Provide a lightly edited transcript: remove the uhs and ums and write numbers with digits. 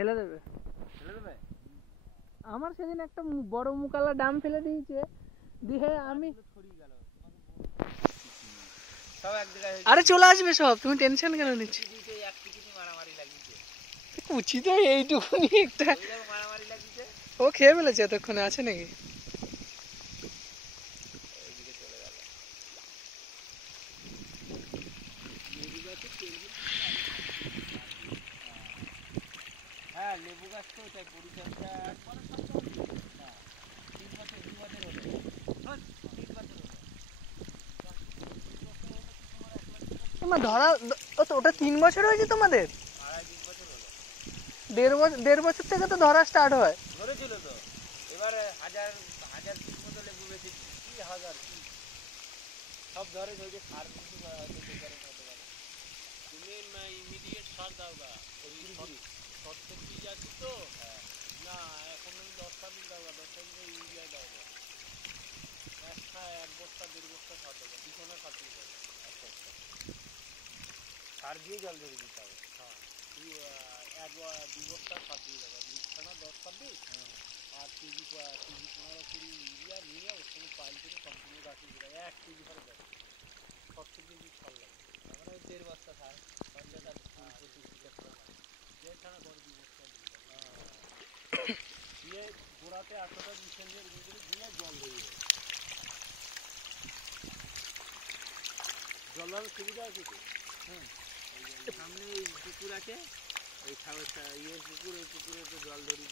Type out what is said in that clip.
ফেলে দেবে। ফেলে দেবে? আমার সেদিন একটা বড় মুকালা ডাম ফেলে দিয়েছে, দিয়ে আমি আরে চলে আসবে সব, তুমি টেনশন কেন নিচ্ছ? কুচি তো এইটুকুনি একটা, ও খেয়ে ফেলেছে এতক্ষণে, আছে নাকি? হ্যাঁ লেবু গাছ তো তাই পরিচর্যা 3 বছর হলো। তোমার ধরা ওটা 3 বছর হয়েছে তোমাদের? 2.5-3 বছর হলো। 1.5 বছর থেকে তো ধরা স্টার্ট হয়। ধরেছিল তো, এবারে হাজার পিস মতো লেবু বেশিছি। কি হাজার কি সব ধরে ওই যে সার কিছু হয়তো বেকারে হতে পারে। তুমি ইমিডিয়েট সার দাও গা, ওই শর্ত বীজ আছে তো। না এখন আমি 10 দিন দাও গা, 10 দিনে ইউরিয়া দাও গা, 1 বস্তা 1.5 বস্তা সার দেবো, বিছানা সার দিয়ে দেবো। আচ্ছা আচ্ছা, সার দিয়ে জল ধরে দিতে হবে। হ্যাঁ 2 বস্তা সার দিয়ে দেবো, বিছানা 10-20 আর কেজি 15-20 ইউরিয়া নিয়ে ওর সঙ্গে পাইল করে সম্পূর্ণ গাছে দেবে। 1 কেজি করে দেবে, 70 কেজি সার লাগে। আমরা 1.5 বস্তা সার 50 আর 25 যেখানে বড় 2 বস্তা দিয়ে গোড়াতে এতটা মিশন দিয়ে দিয়ে জল ধরিয়ে দেবে। জল সুবিধা আছে তো। সামনে পুকুর আছে, ওই পুকুর, ওই পুকুরে তো জল ধরিয়ে